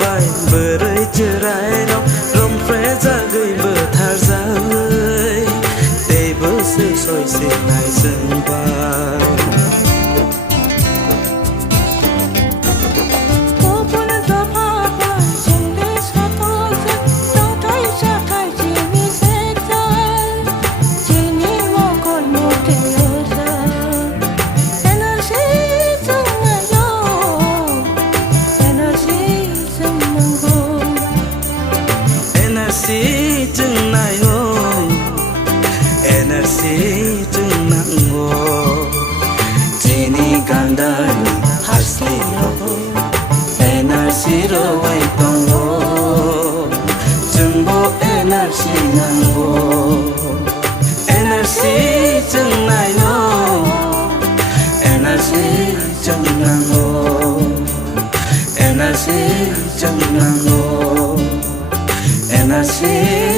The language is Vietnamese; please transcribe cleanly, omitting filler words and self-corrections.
bay bờ rơi chưa rai đâu rong phé ra gửi bờ thar ra ơi để bờ sự soi xì này dừng bay energy chừng này ngô energy chừng nặng ngô chỉ ni càng đời hasli ngô energy rồi tông ngô chừng bộ energy nặng ngô energy chừng này ngô energy chừng nặng ngô energy chừng nặng ngô energy